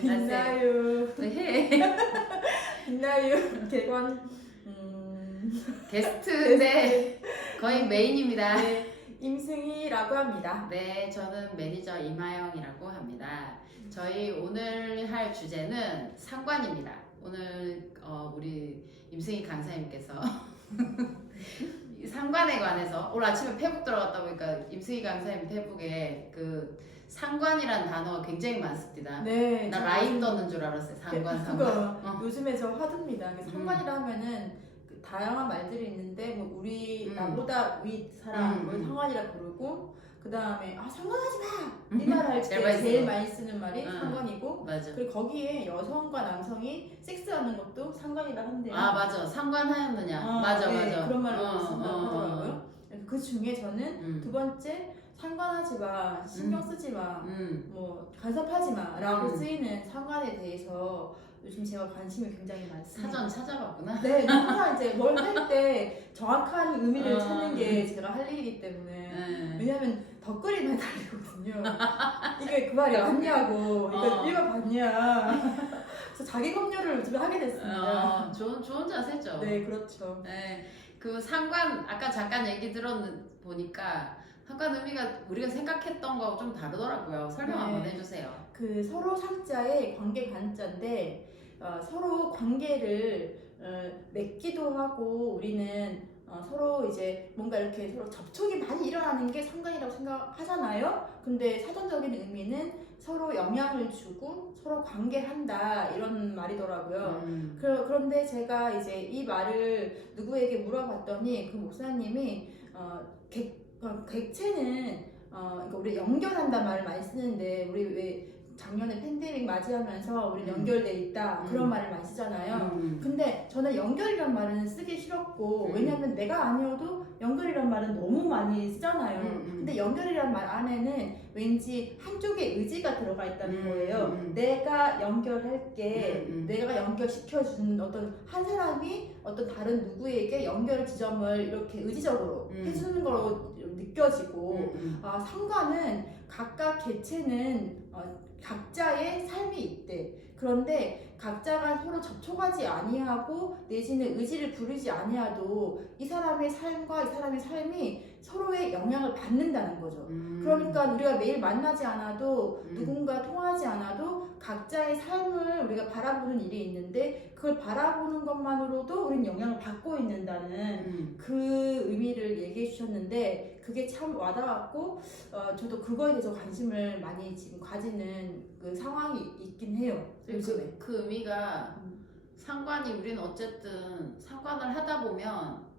빛나요. 네. 빛나요. 개관 게스트인데 거의 메인입니다. 네, 임승희라고 합니다. 네, 저는 매니저 이마영이라고 합니다. 저희 오늘 할 주제는 상관입니다. 오늘 우리 임승희 강사님께서 이 상관에 관해서 오늘 아침에 페북 들어갔다 보니까 임승희 강사님 페북에 그 상관이란 단어가 굉장히 많습니다. 네, 나 라인 떠는 줄 알았어요. 상관. 그거 요즘에 저 화두입니다. 상관이라 하면은 그 다양한 말들이 있는데 뭐 우리 나보다 위 사람 뭐 상관이라 부르고 그 다음에 상관하지 마! 이 말 할 때 제일 많이 쓰는 말이 상관이고 맞아. 그리고 거기에 여성과 남성이 섹스하는 것도 상관이라 한대요. 아 맞아. 상관하였느냐. 맞아 네, 맞아. 그런 말을 쓴다고 하더라고요. 그 중에 저는 두 번째 상관하지 마, 신경 쓰지 마, 뭐 간섭하지 마라고 쓰이는 상관에 대해서 요즘 제가 관심이 굉장히 많습니다. 사전 찾아봤구나. 네, 항상 이제 뭘 할 때 정확한 의미를 찾는 게 제가 할 일이기 때문에 왜냐하면 덧글이만 달리거든요. 이게 그 말이 맞냐고, 이거 읽어봤냐. 그래서 자기 검열을 요즘에 하게 됐습니다. 좋은 자세죠. 네, 그렇죠. 네, 그 상관 아까 잠깐 얘기 보니까 상관 의미가 우리가 생각했던 거하고 좀 다르더라고요. 설명 한번 해주세요. 그 서로 상자의 관계 관자인데 서로 관계를 맺기도 하고 우리는 서로 이제 뭔가 이렇게 서로 접촉이 많이 일어나는 게 상관이라고 생각하잖아요. 근데 사전적인 의미는 서로 영향을 주고 서로 관계한다 이런 말이더라고요. 그런데 제가 이제 이 말을 누구에게 물어봤더니 그 목사님이 객체는 그러니까 우리 연결한다 말을 많이 쓰는데 우리 왜 작년에 팬데믹 맞이하면서 우리 연결돼 있다 그런 말을 많이 쓰잖아요. 근데 저는 연결이란 말은 쓰기 싫었고 왜냐하면 내가 아니어도 연결이란 말은 너무 많이 쓰잖아요. 근데 연결이란 말 안에는 왠지 한쪽의 의지가 들어가 있다는 거예요. 내가 연결할게, 내가 연결시켜주는 어떤 한 사람이 어떤 다른 누구에게 연결 지점을 이렇게 의지적으로 해주는 걸로 느껴지고 상관은 각각 개체는 각자의 삶이 있대. 그런데 각자가 서로 접촉하지 아니하고 내지는 의지를 부르지 아니하도 이 사람의 삶과 이 사람의 삶이 서로의 영향을 받는다는 거죠. 그러니까 우리가 매일 만나지 않아도 누군가 통하지 않아도 각자의 삶을 우리가 바라보는 일이 있는데 그걸 바라보는 것만으로도 우리는 영향을 받고 있는다는 그 의미를 얘기해 주셨는데 그게 참 와닿았고 저도 그거에 대해서 관심을 많이 지금 가지는 그 상황이 있긴 해요. 그 의미가 상관이 우리는 어쨌든 상관을 하다 보면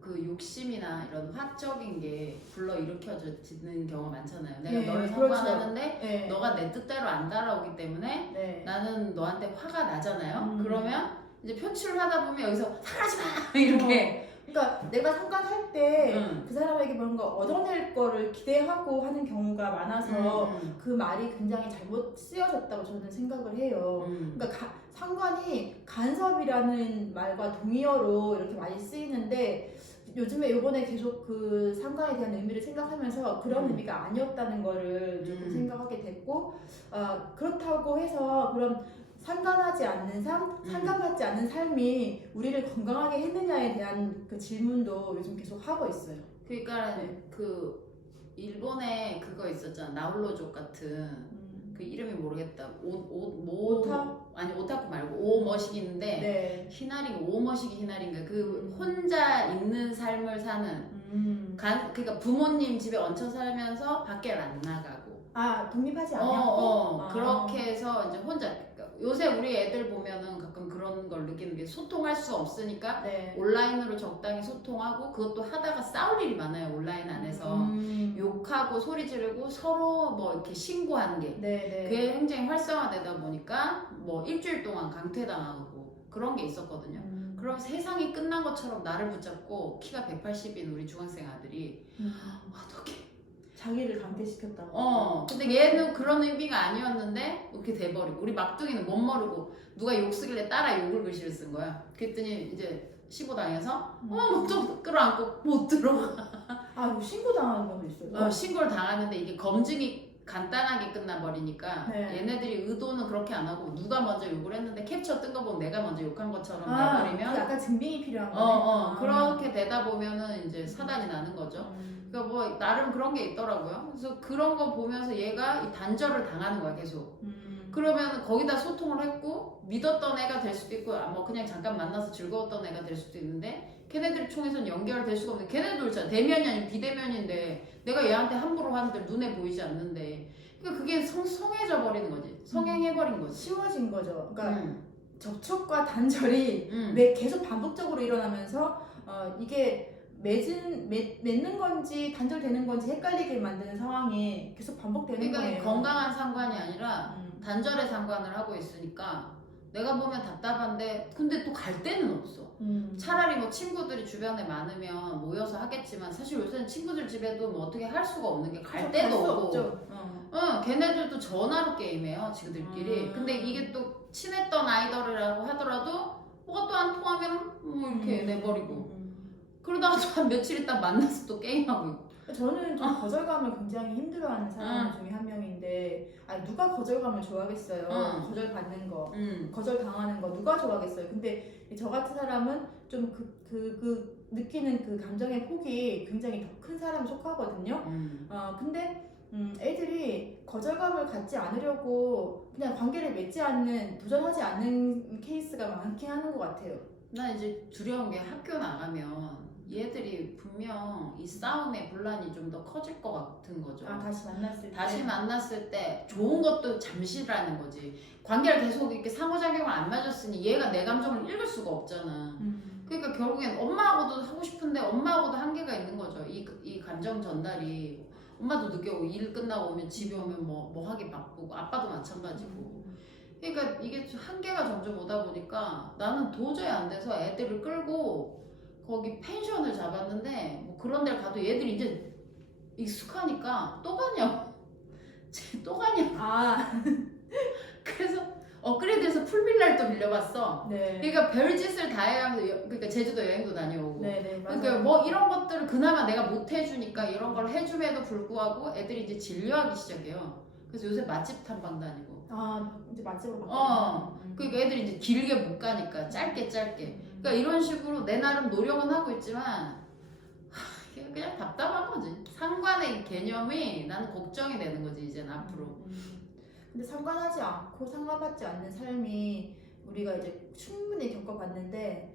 그 욕심이나 이런 화적인 게 불러일으켜지는 경우가 많잖아요. 내가 너를 상관하는데 그렇죠. 너가 내 뜻대로 안 따라오기 때문에 나는 너한테 화가 나잖아요. 그러면 이제 표출을 하다 보면 여기서 상관하지 마! 이렇게 그러니까 내가 상관할 때 그 사람에게 뭔가 얻어낼 거를 기대하고 하는 경우가 많아서 그 말이 굉장히 잘못 쓰여졌다고 저는 생각을 해요. 그러니까 상관이 간섭이라는 말과 동의어로 이렇게 많이 쓰이는데 요즘에 이번에 계속 그 상관에 대한 의미를 생각하면서 그런 의미가 아니었다는 거를 조금 생각하게 됐고 그렇다고 해서 그런 상관하지 않는 삶, 상관받지 않는 삶이 우리를 건강하게 했느냐에 대한 그 질문도 요즘 계속 하고 있어요. 그러니까 그 일본에 그거 있었잖아. 나홀로족 같은 그 이름이 모르겠다. 아니 오타쿠 말고 오머시기 있는데 오머시기 히나리인가 그 혼자 있는 삶을 사는 그러니까 부모님 집에 얹혀 살면서 밖에 안 나가고 독립하지 않았고 그렇게 해서 이제 혼자 요새 우리 애들 보면은 가끔 그런 걸 느끼는 게 소통할 수 없으니까 온라인으로 적당히 소통하고 그것도 하다가 싸울 일이 많아요. 온라인 안에서 욕하고 소리 지르고 서로 뭐 이렇게 신고하는 게 그게 굉장히 활성화되다 보니까 뭐 일주일 동안 강퇴당하고 그런 게 있었거든요. 그럼 세상이 끝난 것처럼 나를 붙잡고 키가 180인 우리 중학생 아들이 어떻게 자기를 강퇴시켰다고. 근데 얘는 그런 의미가 아니었는데 이렇게 돼버리고 우리 막둥이는 못 모르고 누가 욕 쓰길래 따라 욕을 글씨를 쓴 거야. 그랬더니 이제 신고당해서 또 끌어안고 못 들어가. 신고당하는 경우 있어요? 신고를 당하는데 이게 검증이 간단하게 끝나버리니까 네. 얘네들이 의도는 그렇게 안 하고 누가 먼저 욕을 했는데 캡처 뜬 거 보면 내가 먼저 욕한 것처럼 돼버리면 약간 증빙이 필요한 거네. 그렇게 되다 보면은 이제 사단이 나는 거죠. 그러니까 뭐 나름 그런 게 있더라고요. 그래서 그런 거 보면서 얘가 이 단절을 당하는 거야 계속. 그러면 거기다 소통을 했고 믿었던 애가 될 수도 있고 뭐 그냥 잠깐 만나서 즐거웠던 애가 될 수도 있는데 걔네들 총에선 연결될 수가 없는데 걔네도 있잖아. 대면이 아니고 비대면인데 내가 얘한테 함부로 하는데 눈에 보이지 않는데 그러니까 그게 성해져 버리는 거지. 성행해버린 거지. 쉬워진 거죠. 그러니까 접촉과 단절이 계속 반복적으로 일어나면서 이게 맺는 건지 단절되는 건지 헷갈리게 만드는 상황이 계속 반복되는 거예요. 그러니까 건강한 상관이 아니라 단절의 상관을 하고 있으니까 내가 보면 답답한데 근데 또 갈 데는 없어. 차라리 뭐 친구들이 주변에 많으면 모여서 하겠지만 사실 요새는 친구들 집에도 뭐 어떻게 할 수가 없는 게 갈 데도 없고 걔네들도 전화로 게임해요 지그들끼리. 근데 이게 또 친했던 아이돌이라고 하더라도 뭐가 또 안 통하면 뭐 이렇게 내버리고 그러다가 또 한 며칠 있다 만나서 또 게임하고 있고. 저는 좀 거절감을 굉장히 힘들어하는 사람 중에 한 명인데 누가 거절감을 좋아하겠어요. 거절받는 거, 거절당하는 거 누가 좋아하겠어요. 근데 저 같은 사람은 좀 그 느끼는 그 감정의 폭이 굉장히 더 큰 사람에 속하거든요. 근데 애들이 거절감을 갖지 않으려고 그냥 관계를 맺지 않는, 도전하지 않는 케이스가 많긴 하는 것 같아요. 나 이제 두려운 게 학교 나가면 얘들이 분명 이 싸움의 분란이 좀 더 커질 것 같은 거죠. 다시 만났을 때 좋은 것도 잠시라는 거지. 관계를 계속 이렇게 상호작용을 안 맞았으니 얘가 내 감정을 읽을 수가 없잖아. 그러니까 결국엔 엄마하고도 하고 싶은데 엄마하고도 한계가 있는 거죠. 이 감정 전달이. 엄마도 늦게 오고 일 끝나고 오면 집에 오면 뭐 하기 바쁘고 아빠도 마찬가지고. 그러니까 이게 한계가 점점 오다 보니까 나는 도저히 안 돼서 애들을 끌고 거기 펜션을 잡았는데 뭐 그런 데를 가도 얘들이 이제 익숙하니까 또 가냐고. 또 가냐고. 그래서 업그레이드해서 풀빌라를 또 빌려봤어. 네. 그러니까 별짓을 다 해가면서 그러니까 제주도 여행도 다녀오고. 네, 그러니까 뭐 이런 것들을 그나마 내가 못 해주니까 이런 걸 해줌에도 불구하고 애들이 이제 진료하기 시작해요. 그래서 요새 맛집 탐방 다니고. 이제 맛집으로 바뀌었구나. 그러니까 애들이 이제 길게 못 가니까 짧게. 그러니까 이런 식으로 내 나름 노력은 하고 있지만 그냥 답답한 거지. 상관의 개념이 나는 걱정이 되는 거지 이제 앞으로. 근데 상관하지 않고 상관받지 않는 삶이 우리가 이제 충분히 겪어봤는데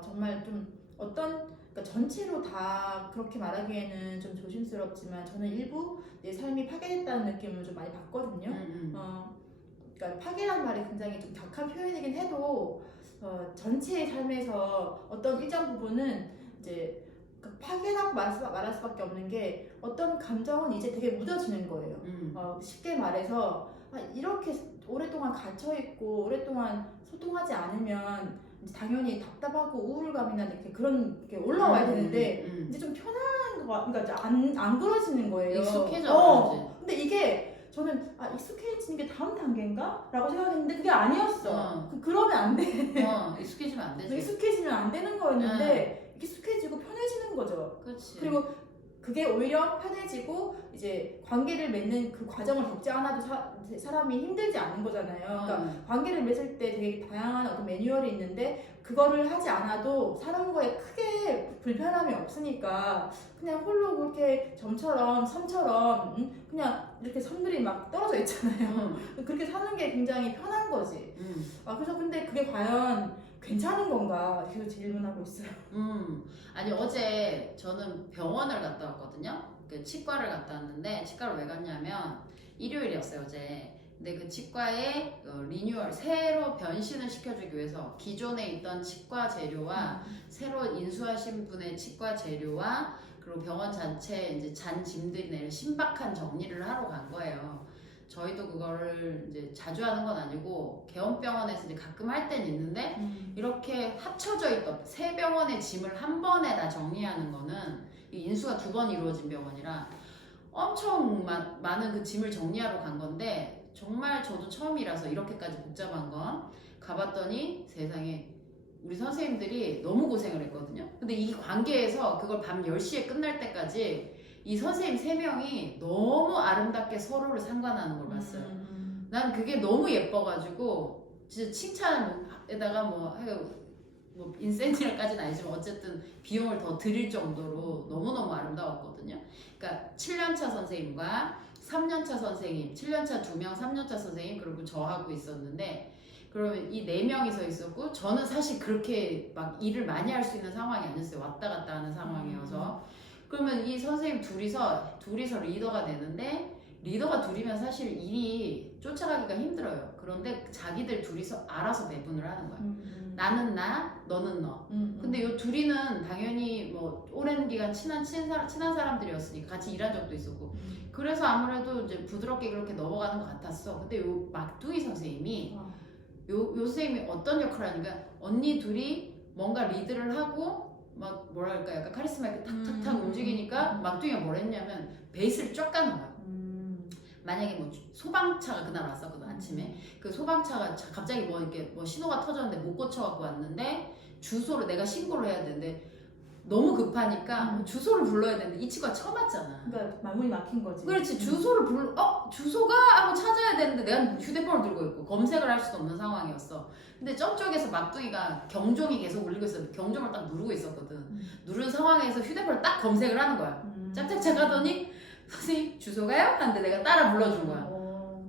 정말 좀 그러니까 전체로 다 그렇게 말하기에는 좀 조심스럽지만 저는 일부 내 삶이 파괴됐다는 느낌을 좀 많이 받거든요. 그러니까 파괴라는 말이 굉장히 좀 격한 표현이긴 해도 전체의 삶에서 어떤 일정 부분은 이제 파괴라고 말할 수밖에 없는 게 어떤 감정은 이제 되게 묻어지는 거예요. 쉽게 말해서 이렇게 오랫동안 gat혀있고 오랫동안 소통하지 않으면 이제 당연히 답답하고 우울감이나 이렇게 그런 게 올라와야 되는데 이제 좀 편한 거, 그러니까 안 그러지는 거예요. 익숙해져. 근데 이게 저는 익숙해지는 게 다음 단계인가? 라고 생각했는데 그게 아니었어. 그러면 안 돼. 익숙해지면 안 되지. 익숙해지면 안 되는 거였는데 익숙해지고 편해지는 거죠. 그렇지. 그리고 그게 오히려 편해지고 이제 관계를 맺는 그 과정을 겪지 않아도 사람이 힘들지 않은 거잖아요. 그러니까 관계를 맺을 때 되게 다양한 어떤 매뉴얼이 있는데 그거를 하지 않아도 사람과의 크게 불편함이 없으니까 그냥 홀로 그렇게 섬처럼 그냥 이렇게 섬들이 막 떨어져 있잖아요. 그렇게 사는 게 굉장히 편한 거지. 그래서 근데 그게 과연 괜찮은 건가 계속 질문하고 있어요. 아니 어제 저는 병원을 갔다 왔거든요. 그 치과를 갔다 왔는데 치과를 왜 갔냐면 일요일이었어요 어제. 근데 그 치과에 리뉴얼 새로 변신을 시켜주기 위해서 기존에 있던 치과 재료와 새로 인수하신 분의 치과 재료와 그리고 병원 자체 이제 잔 짐들이 내는 신박한 정리를 하러 간 거예요. 저희도 그거를 이제 자주 하는 건 아니고 개원병원에서 이제 가끔 할 때는 있는데 이렇게 합쳐져 있던 세 병원의 짐을 한 번에 다 정리하는 거는 인수가 2번 이루어진 병원이라 엄청 많은 그 짐을 정리하러 간 건데 정말 저도 처음이라서 이렇게까지 복잡한 건 가봤더니 세상에 우리 선생님들이 너무 고생을 했거든요. 근데 이 관계에서 그걸 밤 10시에 끝날 때까지 이 선생님 3명이 너무 아름답게 서로를 상관하는 걸 봤어요. 난 그게 너무 예뻐가지고 진짜 칭찬에다가 뭐 인센티브까지는 아니지만 어쨌든 비용을 더 드릴 정도로 너무너무 아름다웠거든요. 그러니까 7년차 선생님과 3년차 선생님, 7년차 2명, 3년차 선생님, 그리고 저하고 있었는데, 그러면 이 4명이서 있었고, 저는 사실 그렇게 막 일을 많이 할 수 있는 상황이 아니었어요. 왔다 갔다 하는 상황이어서. 그러면 이 선생님 둘이서 리더가 되는데, 리더가 둘이면 사실 일이 쫓아가기가 힘들어요. 그런데 자기들 둘이서 알아서 배분을 하는 거야. 나는 나, 너는 너. 근데 요 둘이는 당연히 뭐 오랜 기간 친한 사람들이었으니까 같이 일한 적도 있었고. 그래서 아무래도 이제 부드럽게 그렇게 넘어가는 것 같았어. 근데 요 막둥이 선생님이 요 선생님이 어떤 역할을 하니까 언니 둘이 뭔가 리드를 하고 막 뭐랄까 약간 카리스마 이렇게 탁탁탁 움직이니까 막둥이가 뭘 했냐면 베이스를 쫙 가는 거야. 만약에 뭐 소방차가 그날 왔었거든 아침에. 그 소방차가 갑자기 뭐 이렇게 뭐 신호가 터졌는데 못 고쳐갖고 왔는데 주소를 내가 신고를 해야 되는데 너무 급하니까 주소를 불러야 되는데 이 친구가 처음 왔잖아. 그러니까 마무리 막힌 거지. 그렇지. 주소를 주소가 하고 찾아야 되는데 내가 휴대폰을 들고 있고 검색을 할 수도 없는 상황이었어. 근데 저쪽에서 막둥이가 경종이 계속 울리고 있었는데 경종을 딱 누르고 있었거든. 누른 상황에서 휴대폰을 딱 검색을 하는 거야. 짝짝짝 하더니 선생님 주소가요? 하는데 내가 따라 불러준 거야.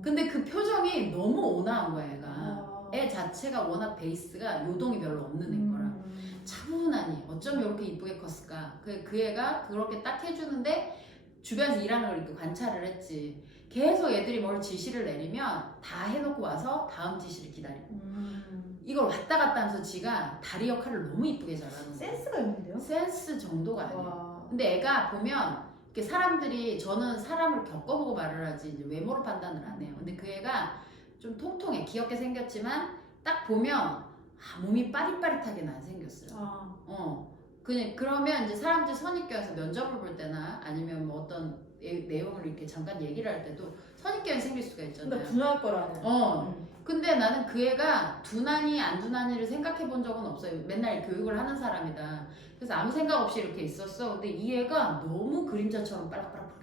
근데 그 표정이 너무 온화한 거야 애가. 애 자체가 워낙 베이스가 요동이 별로 없는 애인 거라. 차분하니 어쩜 이렇게 이쁘게 컸을까. 그 애가 그렇게 딱 해주는데 주변에서 일하는 걸 이렇게 관찰을 했지. 계속 애들이 뭘 지시를 내리면 다 해놓고 와서 다음 지시를 기다리고 이걸 왔다 갔다 하면서 지가 다리 역할을 너무 이쁘게 잘하는 거야. 센스가 있는데요? 센스 정도가 아니야. 근데 애가 보면 저는 사람을 겪어보고 말을 하지 이제 외모로 판단을 안 해요. 근데 그 애가 좀 통통해. 귀엽게 생겼지만 딱 보면 몸이 빠릿빠릿하게는 안 생겼어요. 그러면 이제 사람들이 선입견에서 면접을 볼 때나 아니면 뭐 어떤 내용을 이렇게 잠깐 얘기를 할 때도 선입견이 생길 수가 있잖아요. 그러니까 둔할 거라는. 근데 나는 그 애가 둔하니 안 둔하니를 생각해 본 적은 없어요. 맨날 교육을 하는 사람이다. 그래서 아무 생각 없이 이렇게 있었어. 근데 이 애가 너무 그림자처럼 빨락빨락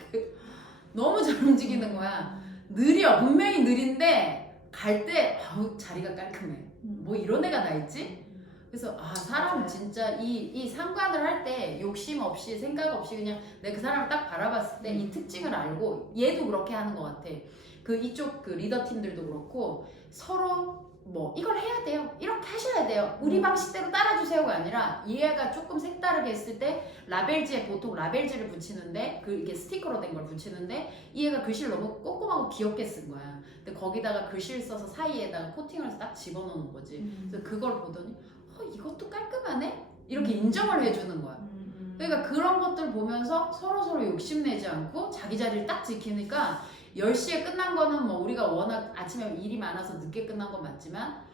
너무 잘 움직이는 거야. 느려. 분명히 느린데 갈 때 자리가 깔끔해. 뭐 이런 애가 나 있지? 그래서 사람 진짜 이 상관을 할 때 욕심 없이 생각 없이 그냥 내가 그 사람을 딱 바라봤을 때 이 특징을 알고 얘도 그렇게 하는 것 같아. 이쪽 리더 팀들도 그렇고 서로 뭐 이걸 해야 돼요. 이렇게 하셔야 돼요. 우리 방식대로 따라주세요가 아니라 얘가 조금 색다르게 했을 때 보통 라벨지를 붙이는데 이게 스티커로 된 걸 붙이는데 이 애가 글씨를 너무 꼼꼼하고 귀엽게 쓴 거야. 근데 거기다가 글씨를 써서 사이에다가 코팅을 해서 딱 집어넣는 거지. 그래서 그걸 보더니 이것도 깔끔하네? 이렇게 인정을 해주는 거야. 그러니까 그런 것들 보면서 서로 욕심내지 않고 자기 자리를 딱 지키니까 10시에 끝난 거는 뭐 우리가 워낙 아침에 일이 많아서 늦게 끝난 건 맞지만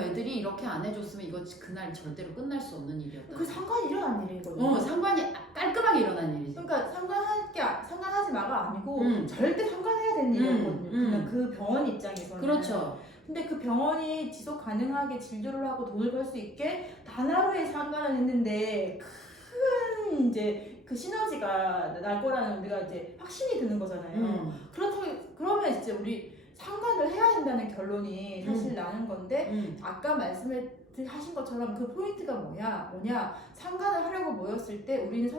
애들이 이렇게 안 해줬으면 이거 그날 절대로 끝날 수 없는 일이었다. 그 상관이 일어난 일이거든요. 상관이 깔끔하게 일어난 일이지. 그러니까 상관하지 마가 아니고 절대 상관해야 되는 일이었거든요. 그냥 그 병원 입장에서는. 그렇죠. 근데 그 병원이 지속 가능하게 진료를 하고 돈을 벌 수 있게 단 하루에 상관을 했는데 큰 이제 그 시너지가 날 거라는 우리가 이제 확신이 드는 거잖아요. 그러면 이제 우리 상관을 해야 된다는 결론이 사실 나는 건데 아까 말씀하신 것처럼 그 포인트가 뭐냐 상관을 하려고 모였을 때 우리는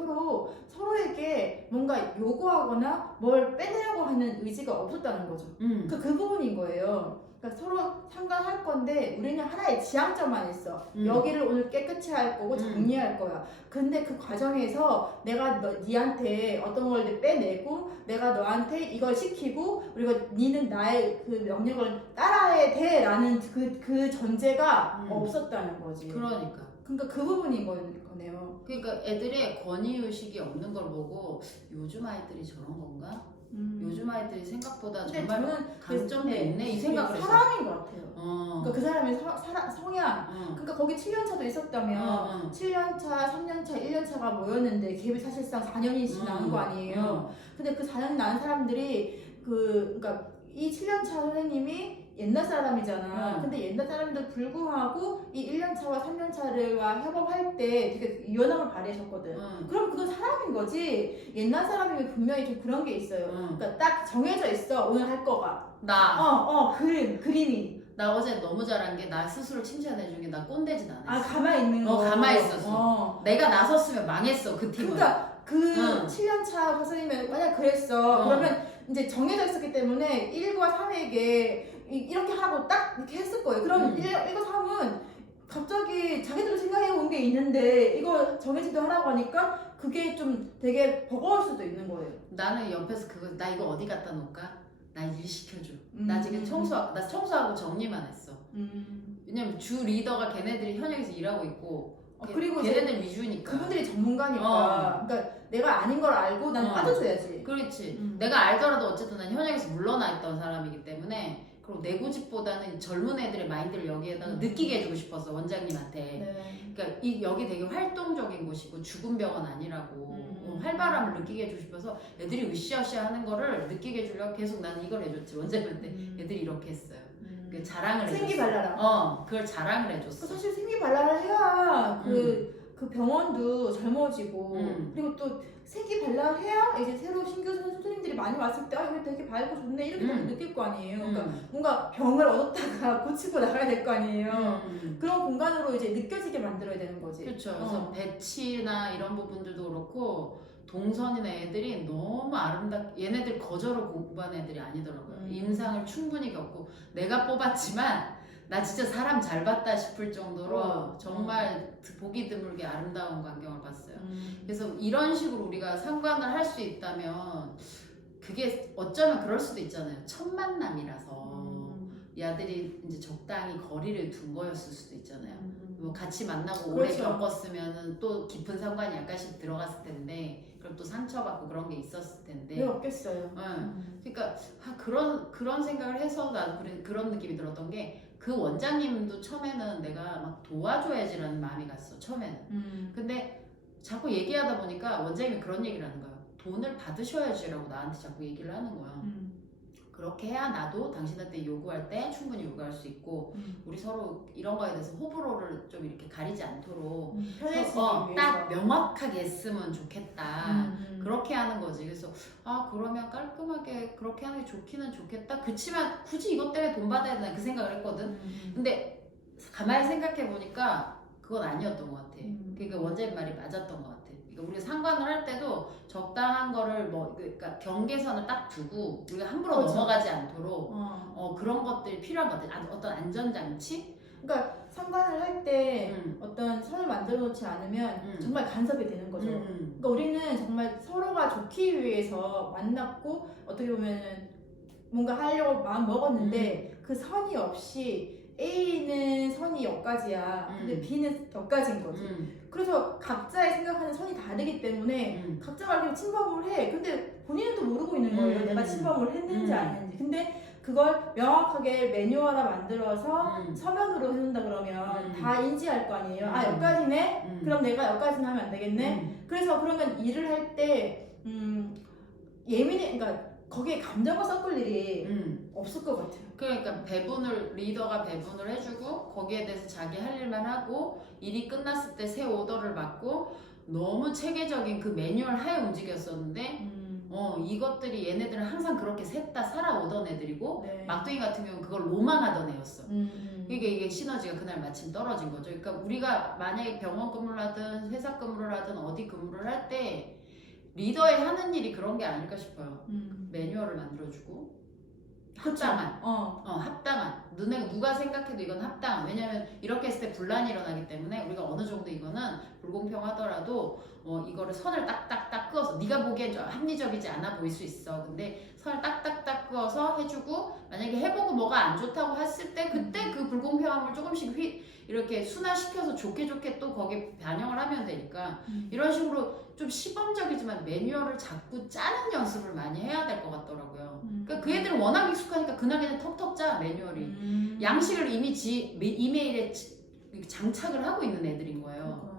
서로에게 뭔가 요구하거나 뭘 빼내려고 하는 의지가 없었다는 거죠. 그 부분인 거예요. 그러니까 서로 상관할 건데 우리는 하나의 지향점만 있어. 여기를 오늘 깨끗이 할 거고 정리할 거야. 근데 그 과정에서 내가 니한테 어떤 걸 빼내고 내가 너한테 이걸 시키고 그리고 니는 나의 그 명령을 따라야 돼라는 그 전제가 없었다는 거지. 그러니까 그 부분인 거네요. 그러니까 애들의 권위의식이 없는 걸 보고 요즘 아이들이 저런 건가? 요즘 아이들이 생각보다 정말 강점도 있네 이 생각을 했어. 사람인 것 같아요. 그러니까 그 사람의 성향. 그러니까 거기 7년차도 있었다면 7년차, 3년차, 1년차가 모였는데 갭이 사실상 4년이 나온 거 아니에요. 근데 그 4년이 나는 사람들이 그러니까 이 7년차 선생님이 옛날 사람이잖아. 근데 옛날 사람도 불구하고 이 1년차와 3년차와 협업할 때 되게 유연함을 발휘하셨거든. 그럼 그건 사람인 거지. 옛날 사람이면 분명히 좀 그런 게 있어요. 그러니까 딱 정해져 있어. 오늘 할 거가. 그림이. 나 어제 너무 잘한 게 나 스스로 칭찬해준 게 나 꼰대짓 안 했어. 가만히 있는 거. 가만히 있었어. 내가 나섰으면 망했어, 그 팀은. 그러니까 7년차 선생님이 만약 그랬어. 그러면 이제 정해져 있었기 때문에 1과 3에게 이렇게 하라고 딱 이렇게 했을 거예요. 그럼 1과 3은 갑자기 자기들도 생각해 온 게 있는데 이거 정해지도 하라고 하니까 그게 좀 되게 버거울 수도 있는 거예요. 나는 옆에서 나 이거 어디 갖다 놓을까? 나 일 시켜줘. 나 지금 나 청소하고 정리만 했어. 왜냐면 주 리더가 걔네들이 현역에서 일하고 있고 그리고 걔네들 위주니까. 그분들이 전문가니까. 그러니까 내가 아닌 걸 알고 난 빠져줘야지. 그렇지. 내가 알더라도 어쨌든 난 현역에서 물러나 있던 사람이기 때문에. 그리고 내 고집보다는 젊은 애들의 마인드를 여기에다가 느끼게 해주고 싶었어, 원장님한테. 네. 그러니까 여기 되게 활동적인 곳이고 죽은 병원 아니라고 활발함을 느끼게 해주고 싶어서 애들이 으쌰으쌰 하는 거를 느끼게 해주려고 계속 나는 이걸 해줬지, 원장님한테. 애들이 이렇게 했어요. 그 자랑을 해줬어. 생기발랄함. 그걸 자랑을 해줬어. 사실 생기발랄을 해야 그 병원도 젊어지고 그리고 또 생기발랄해야 이제 새로 신규 선생님들이 많이 왔을 때 여기 되게 밝고 좋네 이렇게 느낄 거 아니에요. 그러니까 뭔가 병을 얻었다가 고치고 나가야 될 거 아니에요. 그런 공간으로 이제 느껴지게 만들어야 되는 거지. 그렇죠. 그래서 배치나 이런 부분들도 그렇고 동선이나 애들이 너무 얘네들 거저로 공부한 애들이 아니더라고요. 임상을 충분히 겪고 내가 뽑았지만 나 진짜 사람 잘 봤다 싶을 정도로 정말 보기 드물게 아름다운 광경을 봤어요. 그래서 이런 식으로 우리가 상관을 할 수 있다면 그게 어쩌면 그럴 수도 있잖아요. 첫 만남이라서 이 아들이 이제 적당히 거리를 둔 거였을 수도 있잖아요. 뭐 같이 만나고 오래 겪었으면 또 깊은 상관이 약간씩 들어갔을 텐데 그럼 또 상처받고 그런 게 있었을 텐데. 왜 없겠어요. 그러니까 그런 생각을 해서 난 그런 느낌이 들었던 게 그 원장님도 처음에는 내가 막 도와줘야지라는 마음이 갔어, 처음에는. 근데 자꾸 얘기하다 보니까 원장님이 그런 얘기를 하는 거야. 돈을 받으셔야지라고 나한테 자꾸 얘기를 하는 거야. 그렇게 해야 나도 당신한테 요구할 때 충분히 요구할 수 있고 우리 서로 이런 거에 대해서 호불호를 좀 이렇게 가리지 않도록 딱 명확하게 했으면 좋겠다. 그렇게 하는 거지. 그래서 그러면 깔끔하게 그렇게 하는 게 좋기는 좋겠다. 그치만 굳이 이것 때문에 돈 받아야 되나 그 생각을 했거든. 근데 가만히 생각해 보니까 그건 아니었던 것 같아. 그러니까 원장님 말이 맞았던 것 같아. 그러니까 우리가 상관을 할 때도 적당한 거를 그러니까 경계선을 딱 두고 우리가 함부로 넘어가지 않도록 그런 것들이 필요한 것들, 어떤 안전장치? 그러니까 상관을 할 때 어떤 선을 만들어 놓지 않으면 정말 간섭이 되는 거죠. 그러니까 우리는 정말 서로가 좋기 위해서 만났고 어떻게 보면은 뭔가 하려고 마음 먹었는데 그 선이 없이 A는 선이 여기까지야. 근데 B는 여기까지인 거지. 그래서 각자의 생각하는 선이 다르기 때문에 각자가 이렇게 침범을 해. 근데 본인은 또 모르고 있는 거예요. 내가 침범을 했는지 안 했는지. 근데 그걸 명확하게 매뉴얼화 만들어서 서면으로 해놓는다 그러면 다 인지할 거 아니에요. 여기까지네? 그럼 내가 여기까지는 하면 안 되겠네? 그래서 그러면 일을 할 때 그러니까 거기에 감정과 섞을 일이 없을 것 같아요. 그러니까 리더가 배분을 해주고 거기에 대해서 자기 할 일만 하고 일이 끝났을 때 새 오더를 받고 너무 체계적인 그 매뉴얼 하에 움직였었는데 이것들이 얘네들은 항상 그렇게 셋 다 살아오던 애들이고 막둥이 같은 경우는 그걸 로망하던 애였어. 이게 시너지가 그날 마침 떨어진 거죠. 그러니까 우리가 만약에 병원 근무를 하든 회사 근무를 하든 어디 근무를 할 때 리더의 하는 일이 그런 게 아닐까 싶어요. 매뉴얼을 만들어주고 합당한 합당한 누가 생각해도 이건 합당한. 왜냐면 이렇게 했을 때 분란이 일어나기 때문에 우리가 어느 정도 이거는 불공평하더라도 이거를 선을 딱딱딱 그어서 네가 보기엔 좀 합리적이지 않아 보일 수 있어. 근데 선을 딱딱딱 그어서 해주고 만약에 해보고 뭐가 안 좋다고 했을 때 그때 그 불공평함을 조금씩 이렇게 순화시켜서 좋게 또 거기에 반영을 하면 되니까 이런 식으로 좀 시범적이지만 매뉴얼을 자꾸 짜는 연습을 많이 해야 될 것 같더라고요. 그러니까 그 애들은 워낙 익숙하니까 그냥 턱턱 짜 매뉴얼이. 양식을 이미 이메일에 장착을 하고 있는 애들인 거예요.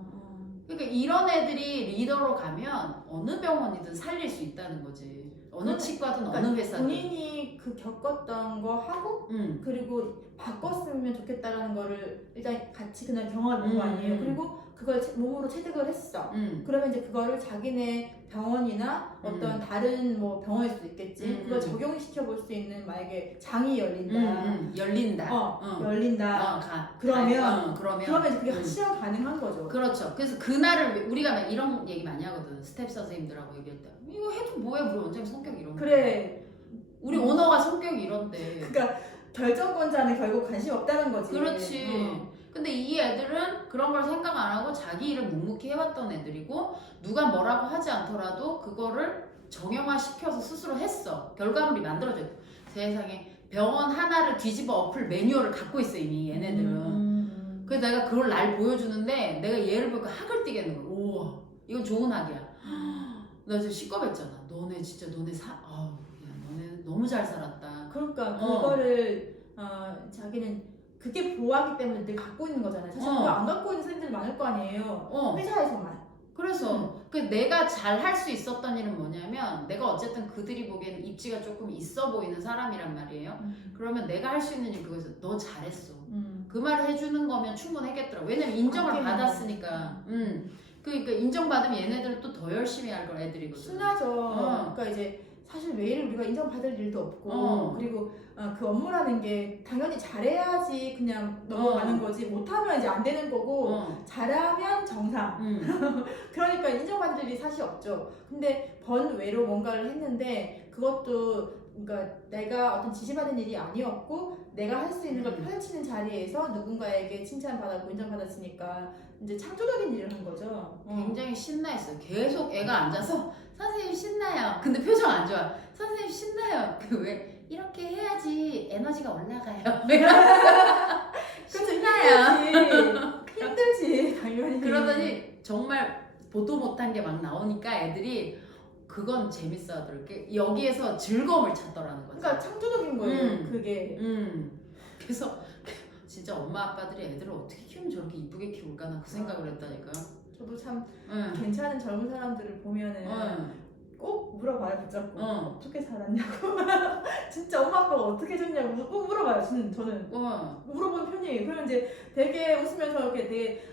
그러니까 이런 애들이 리더로 가면 어느 병원이든 살릴 수 있다는 거지. 어느 치과든 그러니까 어느 회사든 본인이 그 겪었던 거 하고 그리고 바꿨으면 좋겠다라는 거를 일단 같이 그냥 경험해본 거 아니에요. 그리고 그걸 몸으로 체득을 했어. 그러면 이제 그거를 자기네 병원이나 어떤 다른 뭐 병원일 수도 있겠지. 그걸 적용시켜 볼 수 있는 만약에 장이 열린다. 열린다. 열린다. 그러면 이제 그게 음. 실현 가능한 거죠. 그렇죠. 그래서 그날을 우리가 막 이런 얘기 많이 하거든. 스텝 선생님들하고 얘기할 때 이거 해도 뭐해 우리 원장님 성격 이런 그래. 우리 오너가 성격이 이런데. 그러니까 결정권자는 결국 관심 없다는 거지. 그렇지. 근데 이 애들은 그런 걸 생각 안 하고 자기 일을 묵묵히 해왔던 애들이고 누가 뭐라고 하지 않더라도 그거를 정형화 시켜서 스스로 했어. 결과물이 만들어져. 세상에 병원 하나를 뒤집어 엎을 매뉴얼을 갖고 있어 이미 얘네들은. 그래서 내가 그걸 날 보여주는데 내가 얘를 보니까 학을 띠겠는 거야. 우와 이건 좋은 학이야. 나 진짜 시겁했잖아. 너네 진짜 너네 너네 너무 잘 살았다. 그러니까 그거를 자기는 그게 보호하기 때문에 늘 갖고 있는 거잖아요. 사실 그거 안 갖고 있는 사람들 많을 거 아니에요. 회사에서만. 그래서 그 내가 잘 할 수 있었던 일은 뭐냐면 내가 어쨌든 그들이 보기에는 입지가 조금 있어 보이는 사람이란 말이에요. 그러면 내가 할 수 있는 일 그거에서 너 잘했어. 그 말을 해주는 거면 충분했겠더라. 왜냐면 인정을 받았으니까. 그러니까 인정받으면 얘네들은 또 더 열심히 할 걸 애들이거든. 순하죠. 그러니까 이제 사실 매일 우리가 인정받을 일도 없고 그리고 그 업무라는 게 당연히 잘해야지 그냥 넘어가는 거지 못하면 이제 안 되는 거고 잘하면 정상. 그러니까 인정받을 일이 사실 없죠. 근데 번외로 뭔가를 했는데 그것도 그러니까 내가 어떤 지시받은 일이 아니었고 내가 할 수 있는 걸 펼치는 자리에서 누군가에게 칭찬받았고 인정받았으니까 이제 창조적인 일을 한 거죠. 굉장히 신나했어요. 계속 애가 앉아서 선생님 신나요. 근데 표정 안 좋아. 선생님 신나요. 그 왜 이렇게 해야지 에너지가 올라가요. 신나요. 힘들지 당연히. 그러더니 정말 보도 못한 게 막 나오니까 애들이 그건 재밌어 하더라고요. 여기에서 즐거움을 찾더라는 거죠. 그러니까 창조적인 거예요. 그게. 그래서 진짜 엄마 아빠들이 애들을 어떻게 키우면 저렇게 이쁘게 키울까 나 그 생각을 했다니까요. 저도 참 괜찮은 젊은 사람들을 보면은 꼭 물어봐요. 붙잡고 어떻게 살았냐고. 진짜 엄마 아빠가 어떻게 해줬냐고 꼭 물어봐요. 저는 물어보는 편이에요. 그러면 이제 되게 웃으면서 이렇게 되게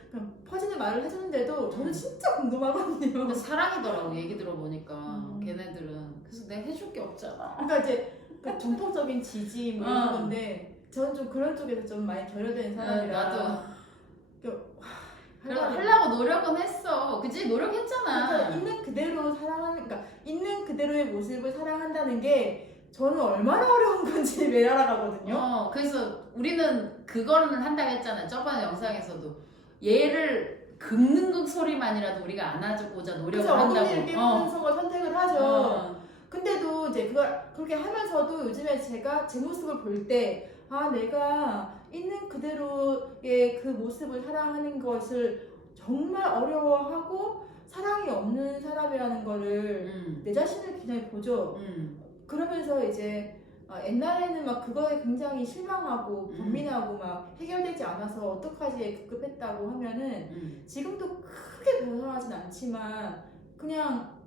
퍼지는 말을 해주는데도 저는 진짜 궁금하거든요. 사랑이더라고 얘기 들어보니까 걔네들은. 그래서 내가 해줄 게 없잖아. 그러니까 이제 그 전통적인 지지 뭐 이런 건데 저는 좀 그런 쪽에서 좀 많이 결여된 사람이라. 나도. 그러니까 하려고 노력은 했어. 그치? 노력했잖아. 그러니까 있는 그대로 그러니까 있는 그대로의 모습을 사랑한다는 게 저는 얼마나 어려운 건지 매일 알아가거든요. 그래서 우리는 그거는 한다고 했잖아. 저번에 영상에서도. 얘를 긁는 그 소리만이라도 우리가 안아주고자 노력을 한다고. 어머니를 깨우면서 선택을 하죠. 근데도 이제 그걸 그렇게 하면서도 요즘에 제가 제 모습을 볼 때 내가 있는 그대로의 그 모습을 사랑하는 것을 정말 어려워하고 사랑이 없는 사람이라는 거를 내 자신을 굉장히 보죠. 그러면서 이제 옛날에는 막 그거에 굉장히 실망하고 번민하고 막 해결되지 않아서 어떡하지 급급했다고 하면은 지금도 크게 변화하진 않지만 그냥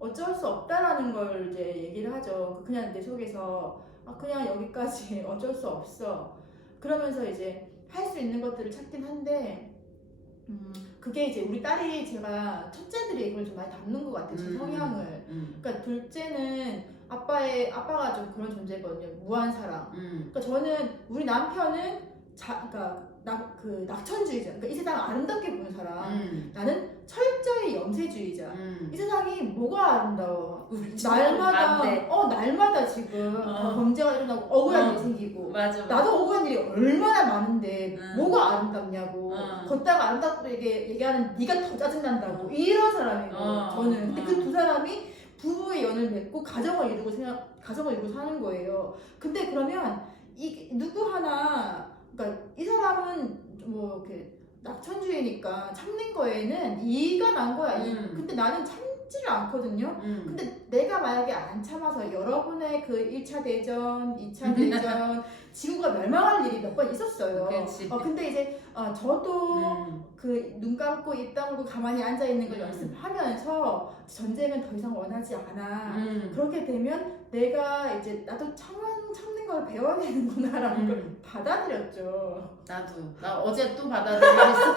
어쩔 수 없다라는 걸 이제 얘기를 하죠. 그냥 내 속에서 그냥 여기까지 어쩔 수 없어. 그러면서 이제 할 수 있는 것들을 찾긴 한데 그게 이제 우리 딸이 제가 첫째들이 이걸 좀 많이 담는 것 같아요. 제 성향을. 그러니까 둘째는 아빠가 좀 그런 존재거든요. 무한 사랑. 그러니까 저는 우리 남편은 그러니까 낙천주의자. 그러니까 이 세상 아름답게 보는 사람. 나는 철저히 염세주의자. 이 세상이 뭐가 아름다워? 날마다 지금 범죄가 일어나고 억울한 일이 생기고. 맞아. 나도 억울한 일이 얼마나 많은데 뭐가 아름답냐고. 걷다가 아름답고 얘기하는 네가 더 짜증난다고. 이런 사람이고 저는. 근데 그 두 사람이 부부의 연을 맺고 가정을 이루고 사는 거예요. 근데 그러면 누구 하나 그러니까 이 사람은 뭐 이렇게 낙천주의니까 참는 거에는 이가 난 거야. 근데 나는 참지를 않거든요. 근데 내가 만약에 안 참아서 여러분의 그 1차 대전, 2차 대전, 지구가 멸망할 일이 몇 번 있었어요. 그렇지. 근데 이제 저도 그 눈 감고 입 다물고 가만히 앉아 있는 걸 연습하면서 전쟁은 더 이상 원하지 않아. 그렇게 되면 내가 이제 나도 참는 걸 배워야 되는구나라는 걸 받아들였죠. 나도. 나 어제 또 받아들였어.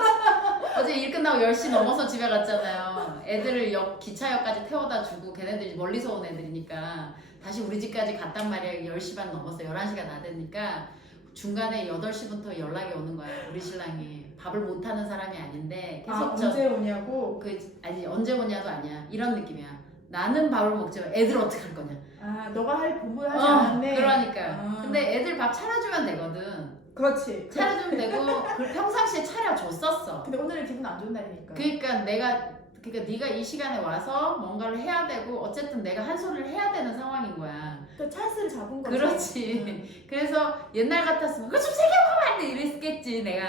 어제 일 끝나고 10시 넘어서 집에 갔잖아요. 애들을 기차역까지 태워다 주고 걔네들이 멀리서 온 애들이니까 다시 우리 집까지 갔단 말이야. 10시 반 넘어서 11시가 다 되니까 중간에 8시부터 연락이 오는 거야. 우리 신랑이 밥을 못하는 사람이 아닌데 계속 언제 오냐고? 아니 언제 오냐도 아니야. 이런 느낌이야. 나는 밥을 먹지만 애들 어떻게 할 거냐. 너가 할 부분을 하지 않았네. 그러니까. 근데 애들 밥 차려주면 되거든. 그렇지. 차려주면 되고 평상시에 차려줬었어. 근데 오늘은 기분 안 좋은 날이니까. 그러니까 네가 이 시간에 와서 뭔가를 해야 되고 어쨌든 내가 한 소리를 해야 되는 상황인 거야. 그 찬스를 잡은 거지. 그렇지. 그래서 옛날 같았으면 그거 좀 세게 먹으면 안 돼 이랬겠지 내가.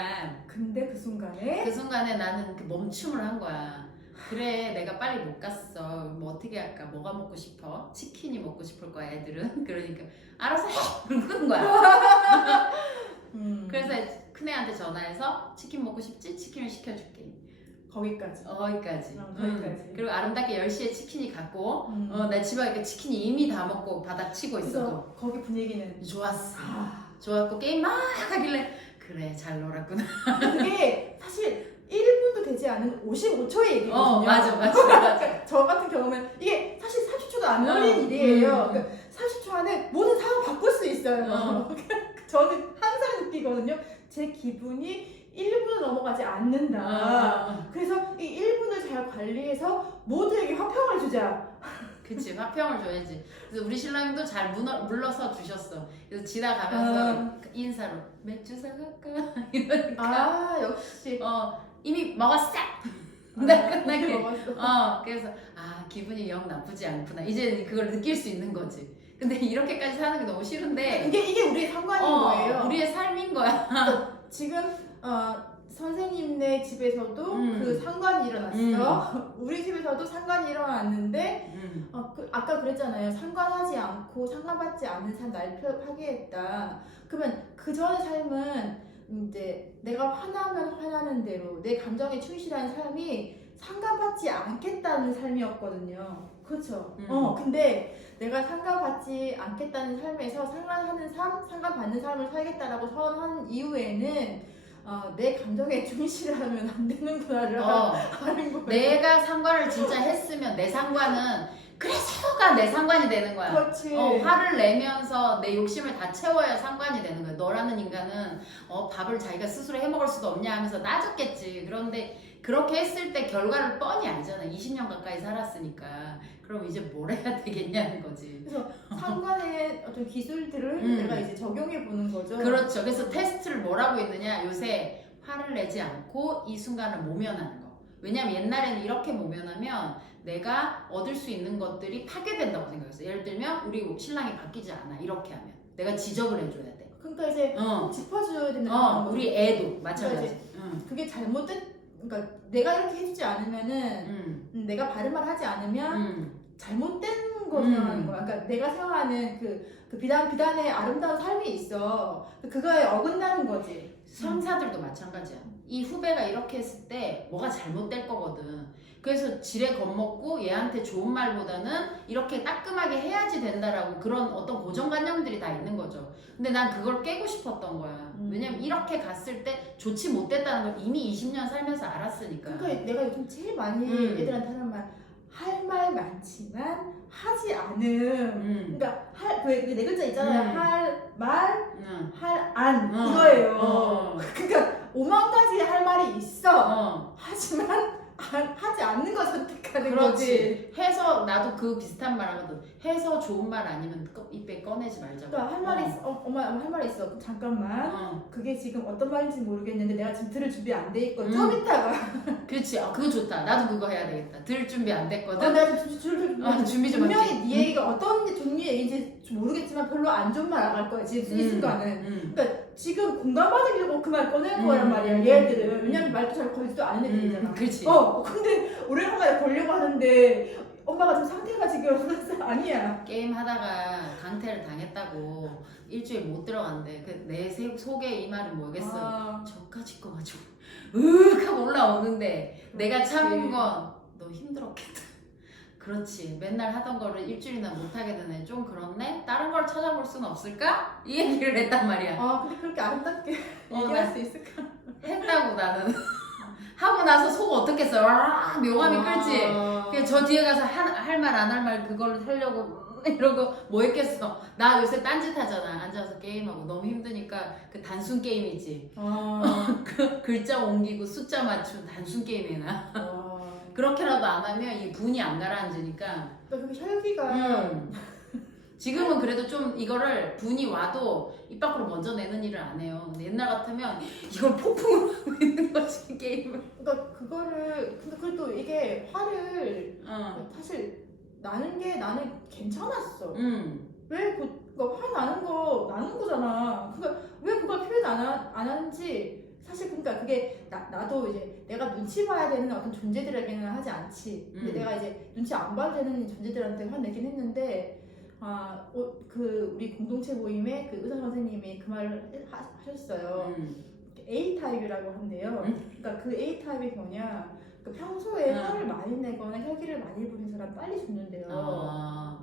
근데 그 순간에 나는 그 멈춤을 한 거야. 그래 내가 빨리 못 갔어. 뭐 어떻게 할까? 뭐가 먹고 싶어? 치킨이 먹고 싶을 거야 애들은. 그러니까 알아서 해! 그러고 끄는 거야. 그래서 큰애한테 전화해서 치킨 먹고 싶지? 치킨을 시켜줄게. 거기까지. 거기까지. 거기까지. 그리고 아름답게 10시에 치킨이 갔고 내 집에 이렇게 치킨이 이미 다 먹고 바닥 치고 있어도 거기 분위기는 좋았어. 좋았고 게임 막 하길래 그래 잘 놀았구나. 그게 사실 1분도 되지 않은 55초의 얘기거든요. 맞아. 저 같은 경우는 이게 사실 30초도 안 걸린 일이에요. 그러니까 30초 안에 모든 상황 바꿀 수 있어요. 저는 항상 느끼거든요. 제 기분이 1분을 넘어가지 않는다. 그래서 이 1분을 잘 관리해서 모두에게 화평을 주자. 그치, 화평을 줘야지. 그래서 우리 신랑도 잘 물러서 주셨어. 그래서 지나가면서 인사로 맥주 사갈까? 이러니까 역시 이미 먹었어! 끝나게. 먹었어. 그래서 기분이 영 나쁘지 않구나. 이제 그걸 느낄 수 있는 거지. 근데 이렇게까지 사는 게 너무 싫은데 이게 우리의 상관인 거예요. 우리의 삶인 거야. 지금 선생님네 집에서도 그 상관이 일어났어. 우리 집에서도 상관이 일어났는데 아까 그랬잖아요. 상관하지 않고 상관받지 않는 삶 날 파괴했다. 그러면 그 전의 삶은 이제 내가 화나면 화나는 대로 내 감정에 충실한 삶이 상관받지 않겠다는 삶이었거든요. 그렇죠. 근데 내가 상관받지 않겠다는 삶에서 상관받는 삶을 살겠다라고 선언한 이후에는 내 감정에 충실하면 안 되는구나를 하는 거예요. 내가 상관을 진짜 했으면 내 상관은 그래서가 내 상관이 되는 거야. 그렇지. 화를 내면서 내 욕심을 다 채워야 상관이 되는 거야. 너라는 인간은 밥을 자기가 스스로 해먹을 수도 없냐 하면서 따졌겠지. 그런데 그렇게 했을 때 결과를 뻔히 알잖아. 20년 가까이 살았으니까. 그럼 이제 뭘 해야 되겠냐는 거지. 그래서 상관의 어떤 기술들을 내가 이제 적용해 보는 거죠. 그렇죠. 그래서 테스트를 뭐라고 했느냐. 요새 화를 내지 않고 이 순간을 모면하는 거. 왜냐면 옛날에는 이렇게 모면하면 내가 얻을 수 있는 것들이 파괴된다고 생각했어. 예를 들면 우리 신랑이 바뀌지 않아. 이렇게 하면 내가 지적을 해줘야 돼. 그러니까 이제 짚어줘야 되는 우리 애도 마찬가지. 그게 그러니까 내가 이렇게 해주지 않으면은 내가 바른 말 하지 않으면 잘못된 거 생각하는 거야. 그러니까 내가 생각하는 그 비단의 아름다운 삶이 있어. 그거에 어긋나는 거지. 상사들도 마찬가지야. 이 후배가 이렇게 했을 때 뭐가 잘못될 거거든. 그래서 지레 겁먹고 얘한테 좋은 말보다는 이렇게 따끔하게 해야지 된다라고 그런 어떤 고정관념들이 다 있는 거죠. 근데 난 그걸 깨고 싶었던 거야. 왜냐면 이렇게 갔을 때 좋지 못했다는 걸 이미 20년 살면서 알았으니까. 그러니까 내가 요즘 제일 많이 애들한테 하는 말, 할 말 많지만 하지 않음. 그러니까 그 네 글자 있잖아요. 할 말, 할 안 이거예요. 그러니까 5만 가지 할 말이 있어. 하지만 하지 않는 걸 선택하는 거지. 해서 나도 그 비슷한 말 하거든. 해서 좋은 말 아니면 입에 꺼내지 말자고. 그러니까 할 말이 있어. 엄마 할 말이 있어. 그럼 잠깐만. 그게 지금 어떤 말인지 모르겠는데 내가 지금 들을 준비 안 돼 있거든. 좀 이따가. 그렇지. 그거 좋다. 나도 그거 해야 되겠다. 들을 준비 안 됐거든. 내가 준비 좀 할게. 분명히 네 얘기가 어떤 종류의 얘기인지 모르겠지만 별로 안 좋은 말 안 할 거야. 지금 이 순간은. 그러니까 지금 공감받으려고 그 말 꺼낸 거란 말이야. 얘들은. 왜냐면 말도 잘 걸지도 않은 애들이잖아. 그렇지. 근데 오래간만에 걸려고 하는데 엄마가 지금 상태가 지금 아니야. 게임 하다가 강퇴를 당했다고 일주일 못 들어간대. 내 속에 이 말은 뭐겠어? 저까지 거 가지고 으윽 하고 올라오는데 내가 참은 건 너 힘들었겠다. 그렇지. 맨날 하던 거를 일주일이나 못 하게 되네. 좀 그렇네. 다른 걸 찾아볼 수는 없을까? 이 얘기를 했단 말이야. 근데 그렇게 아름답게 얘기할 수 있을까? 했다고 나는. 하고 나서 속 어떻겠어? 와 묘감이 끌지. 그냥 저 뒤에 가서 할 말 안 할 말 그걸로 살려고 이러고 뭐 했겠어. 나 요새 딴짓 하잖아. 앉아서 게임하고 너무 힘드니까 그 단순 게임이지. 그 글자 옮기고 숫자 맞춘 단순 게임이나. 그렇게라도 안 하면 이 분이 안 가라앉으니까. 그게 혈기가. 지금은 그래도 좀 이거를 분이 와도 입 밖으로 먼저 내는 일을 안 해요. 근데 옛날 같으면 이걸 폭풍으로 하고 있는 거지 게임을. 그러니까 그거를 근데 그래도 이게 화를 사실 나는 괜찮았어. 왜 그러니까 화 나는 거잖아. 그러니까 왜 그걸 표현 안 하는지. 사실 그러니까 그게 나도 이제 내가 눈치 봐야 되는 어떤 존재들에게는 하지 않지. 근데 내가 이제 눈치 안 봐도 되는 존재들한테 화내긴 했는데 그 우리 공동체 모임에 그 의사 선생님이 그 말을 하셨어요. A 타입이라고 한대요. 그러니까 그 A 타입이 뭐냐? 그 평소에 화를 많이 내거나 혈기를 많이 부리는 사람 빨리 죽는데요.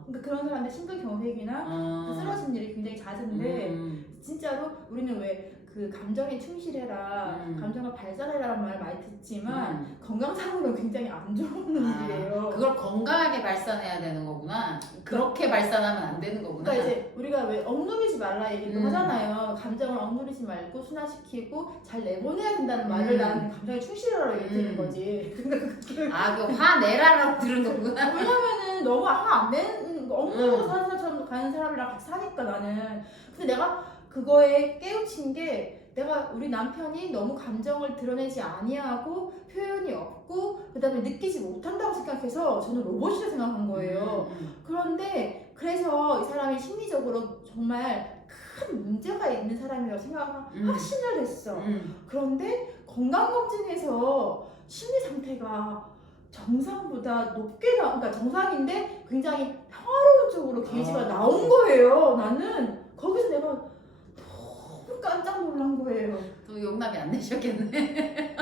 그러니까 그런 사람들 심근경색이나 쓰러진 일이 굉장히 잦은데 진짜로 우리는 왜 그 감정에 충실해라, 감정을 발산해라라는 말을 많이 듣지만 건강상으로 굉장히 안 좋은 일이에요. 그걸 건강하게 발산해야 되는 거구나. 그렇게 발산하면 안 되는 거구나. 그러니까 이제 우리가 왜 억누르지 말라 얘기도 하잖아요. 감정을 억누르지 말고 순화시키고 잘 내보내야 된다는 말을 난 감정에 충실하라고 얘기하는 거지. 그 화내라라고 들은 거구나. 왜냐면은 너무 화 안 내는 억누르고 사는 사람처럼 가는 사람이랑 같이 사니까 나는. 근데 내가 그거에 깨우친 게 내가 우리 남편이 너무 감정을 드러내지 아니하고 표현이 없고 그다음에 느끼지 못한다고 생각해서 저는 로봇이라 생각한 거예요. 그런데 그래서 이 사람이 심리적으로 정말 큰 문제가 있는 사람이라고 확신을 했어. 그런데 건강검진에서 심리 상태가 정상보다 높게 그러니까 정상인데 굉장히 평화로운 쪽으로 게이지가 나온 거예요. 나는 거기서 내가 깜짝 놀란 거예요. 또 용납이 안 되셨겠네.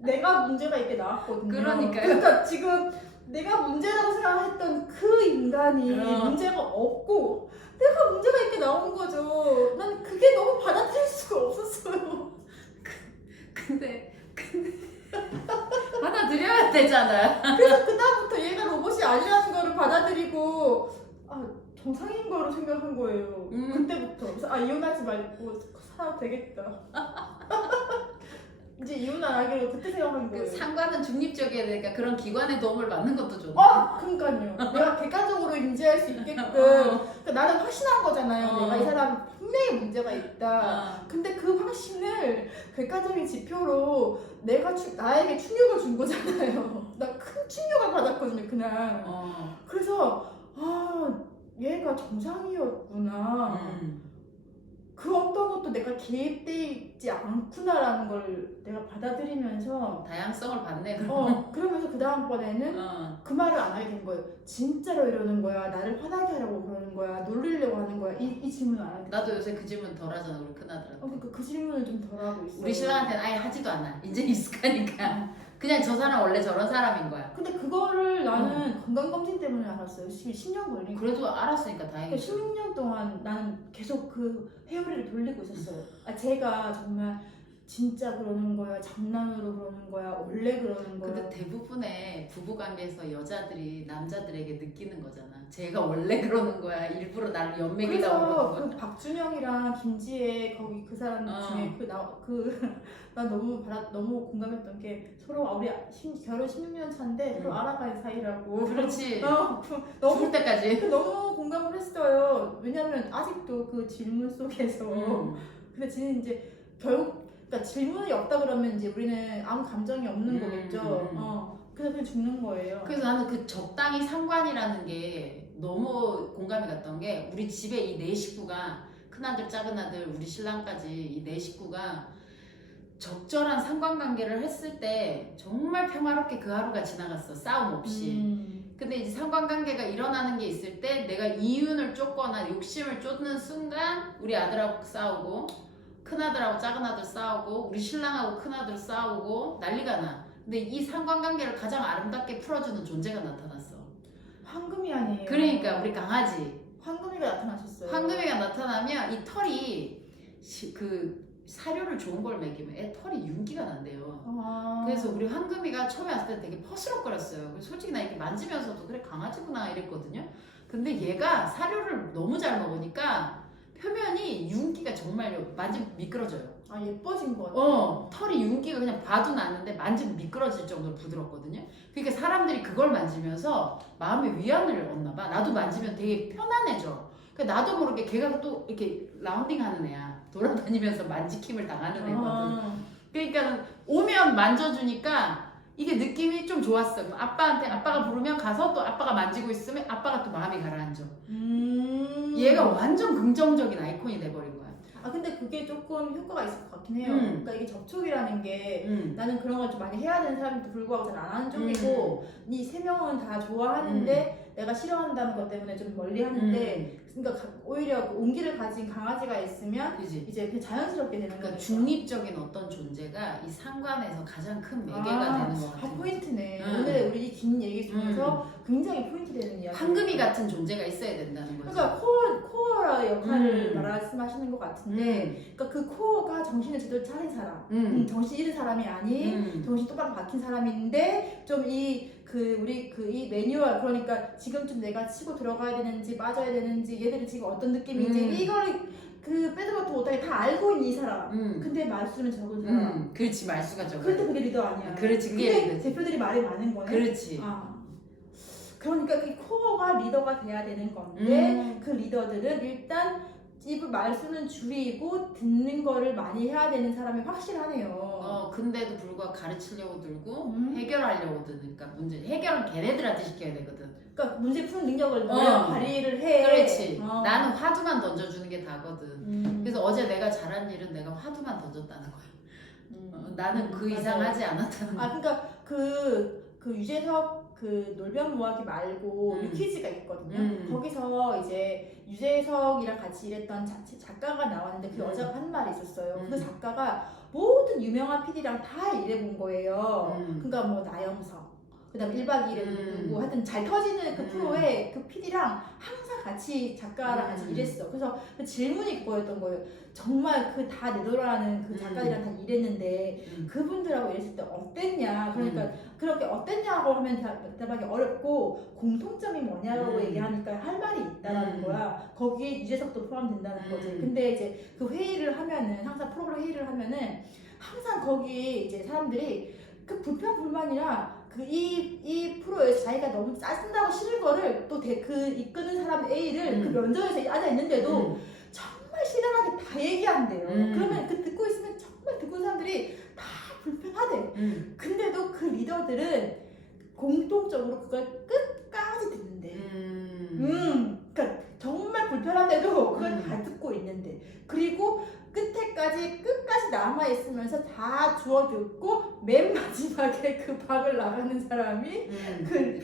내가 문제가 있게 나왔거든요. 그러니까요. 그러니까 지금 내가 문제라고 생각했던 그 인간이 문제가 없고 내가 문제가 있게 나온 거죠. 난 그게 너무 받아들일 수가 없었어요. 근데 받아들여야 되잖아. 그래서 그다음부터 얘가 로봇이 아니라는 거를 받아들이고 정상인 거로 생각한 거예요. 그때부터. 그래서 이혼하지 말고 살아도 되겠다. 이제 이혼 안 하기로 그때 생각한 거예요. 상관은 중립적이어야 되니까 그런 기관의 도움을 받는 것도 좋네. 그러니까요. 내가 객관적으로 인지할 수 있게끔. 그러니까 나는 확신한 거잖아요. 내가 이 사람 분명히 문제가 있다. 근데 그 확신을 객관적인 지표로 내가 나에게 충격을 준 거잖아요. 나 큰 충격을 받았거든요, 그날. 그래서 얘가 정상이었구나. 그 어떤 것도 내가 개입돼 있지 않구나라는 걸 내가 받아들이면서 다양성을 받네. 그러면서 그 다음번에는 그 말을 안 하게 된 거예요. 진짜로 이러는 거야? 나를 화나게 하려고 그러는 거야? 놀리려고 하는 거야? 이 질문을 안 하게. 나도 요새 그 질문 덜 하잖아, 우리 큰아들한테. 그러니까 그 질문을 좀 덜 하고 있어요. 우리 신랑한테는 아예 하지도 않아. 이제 익숙하니까. 그냥 저 사람 원래 저런 사람인 거야. 근데 그거를 나는 건강검진 때문에 알았어요. 10년 걸린 거. 그래도 알았으니까 다행이죠. 16년 동안 나는 계속 그 회오리를 돌리고 있었어요. 제가 정말 진짜 그러는 거야, 장난으로 그러는 거야, 원래 그러는 거야. 근데 대부분의 부부관계에서 여자들이 남자들에게 느끼는 거잖아. 제가 원래 그러는 거야. 일부러 나를 연맥이다 그러는 거야. 그 박준영이랑 김지혜 거기 그 사람 중에 난 너무 공감했던 게 서로 우리 결혼 16년 차인데 서로 알아가는 사이라고. 그렇지. 너무 죽을 때까지. 너무 공감을 했어요. 왜냐면 아직도 그 질문 속에서 근데 지는 이제 결국 그러니까 질문이 없다 그러면 이제 우리는 아무 감정이 없는 거겠죠. 그래서 그냥 죽는 거예요. 그래서 나는 그 적당히 상관이라는 게 너무 공감이 갔던 게 우리 집에 이 네 식구가 큰아들 작은아들 우리 신랑까지 이 네 식구가 적절한 상관관계를 했을 때 정말 평화롭게 그 하루가 지나갔어. 싸움 없이. 근데 이제 상관관계가 일어나는 게 있을 때 내가 이윤을 쫓거나 욕심을 쫓는 순간 우리 아들하고 싸우고 큰아들하고 작은아들 싸우고 우리 신랑하고 큰아들 싸우고 난리가 나. 근데 이 상관관계를 가장 아름답게 풀어주는 존재가 나타났어. 황금이 아니에요. 그러니까 우리 강아지 황금이가 나타나셨어요. 황금이가 나타나면 이 털이 그 사료를 좋은 걸 먹이면 애 털이 윤기가 난대요. 그래서 우리 황금이가 처음에 왔을 때 되게 퍼스럭거렸어요. 그래서 솔직히 나 이렇게 만지면서도 그래 강아지구나 이랬거든요. 근데 얘가 사료를 너무 잘 먹으니까 표면이 윤기가 정말 만지면 미끄러져요. 아 예뻐진 것 같아요. 털이 윤기가 그냥 봐도 나는데 만지면 미끄러질 정도로 부드럽거든요. 그러니까 사람들이 그걸 만지면서 마음의 위안을 얻나 봐. 나도 만지면 되게 편안해져. 그러니까 나도 모르게 걔가 또 이렇게 라운딩 하는 애야. 돌아다니면서 만지킴을 당하는 애거든. 그러니까 오면 만져주니까 이게 느낌이 좀 좋았어. 아빠가 부르면 가서 또 아빠가 만지고 있으면 아빠가 또 마음이 가라앉아. 얘가 완전 긍정적인 아이콘이 돼버린 거야. 아 근데 그게 조금 효과가 있을 것 같긴 해요. 그러니까 이게 접촉이라는 게 나는 그런 걸 좀 많이 해야 되는 사람인데 불구하고 잘 안 하는 쪽이고 이 세 명은 다 좋아하는데 내가 싫어한다는 것 때문에 좀 멀리 하는데 그러니까 오히려 그 온기를 가진 강아지가 있으면 그치? 이제 그냥 자연스럽게 되는 그러니까 거니까. 중립적인 어떤 존재가 이 상관에서 가장 큰 매개가 되는 것 같아요. 포인트네. 오늘 우리 긴 얘기 중에서 굉장히 포인트 되는 이야기. 황금이 같은 존재가 있어야 된다는 거죠. 그러니까 코어 역할을 말씀하시는 것 같은데, 그러니까 그 코어가 정신을 제대로 차린 사람, 정신 잃은 사람이 아닌 정신 똑바로 박힌 사람인데 좀 이 매뉴얼 그러니까 지금쯤 내가 치고 들어가야 되는지 빠져야 되는지 얘들이 지금 어떤 느낌인지 이걸 그 빼들어도 못하게 다 알고 있는 이 사람. 근데 말수는 적은 사람. 그렇지 말수가 적어. 그런데 그게 리더 아니야. 그렇지 근데 그게 대표들이 말이 많은 거네. 그렇지. 그러니까 그 코어가 리더가 돼야 되는 건데 그 리더들은 일단 입을 말수는 줄이고 듣는 거를 많이 해야 되는 사람이 확실하네요. 근데도 불구하고 가르치려고 들고 해결하려고 드니까 문제 해결은 걔네들한테 시켜야 되거든. 그러니까 문제 푸는 능력을 발휘를 해. 그렇지. 나는 화두만 던져주는 게 다거든. 그래서 어제 내가 잘한 일은 내가 화두만 던졌다는 거야. 나는 그 이상 하지 않았다는 거야. 그러니까 그 유재석 그 놀변 모아기 말고 유퀴즈가 있거든요. 거기서 이제 유재석이랑 같이 일했던 작가가 나왔는데 그 여자가 한 말이 있었어요. 그 작가가 모든 유명한 PD랑 다 일해본 거예요. 그러니까 뭐 나영석, 그다음 1박 2일에 누구 하여튼 잘 터지는 그 프로에 그 PD랑 항상 같이 작가랑 같이 일했어. 그래서 그 질문이 그거였던 거예요. 정말 그 다 내돌아가는 그 작가들이랑 다 일했는데 그분들하고 일했을 때 어땠냐. 그러니까 그렇게 어땠냐고 하면 대답하기 어렵고 공통점이 뭐냐고 얘기하니까 할 말이 있다라는 거야. 거기에 유재석도 포함된다는 거지. 근데 이제 그 회의를 하면은 항상 프로그램 회의를 하면은 항상 거기 이제 사람들이 그 불평불만이나 이 프로에서 자기가 너무 짜증나고 싫은 거를 또 그 이끄는 사람 A를 그 면접에서 앉아 있는데도 정말 시원하게 다 얘기한대요. 그러면 그 듣고 있으면 정말 듣고 있는 사람들이 다 불편하대. 근데도 그 리더들은 공통적으로 그걸 끝까지 듣는데. 그러니까 정말 불편한데도 그걸 다 듣고 있는데. 그리고 끝까지 남아있으면서 다 주워 듣고 맨 마지막에 그 방을 나가는 사람이 그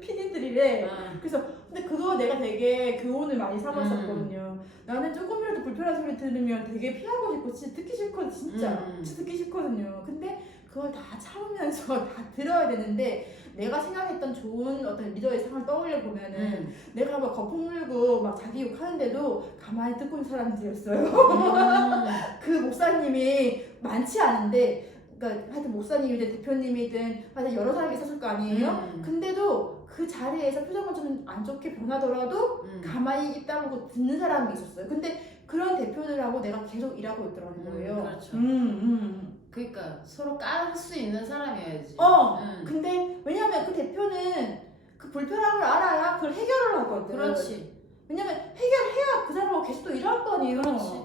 PD들이래. 그래서 근데 그거 내가 되게 교훈을 많이 삼았었거든요. 나는 조금이라도 불편한 소리 들으면 되게 피하고 싶고 진짜 듣기 싫거든. 진짜 듣기 싫거든요. 근데 그걸 다 참으면서 다 들어야 되는데 내가 생각했던 좋은 어떤 리더의 상을 떠올려 보면은 내가 막 거품 물고 막 자기 욕하는데도 가만히 듣고 있는 사람들이었어요. 그 목사님이 많지 않은데, 그러니까 하여튼 목사님이든 대표님이든 하여튼 여러 사람이 있었을 거 아니에요. 근데도 그 자리에서 표정은 좀 안 좋게 변하더라도 가만히 입 다물고 듣는 사람이 있었어요. 근데 그런 대표들하고 내가 계속 일하고 있더라는 거예요. 그렇죠. 그러니까 서로 깔 수 있는 사람이어야지. 근데 왜냐면 그 대표는 그 불편함을 알아야 그걸 해결을 하거든. 그렇지. 왜냐면 해결해야 그 사람하고 계속 또 일할 거 아니에요. 그렇지.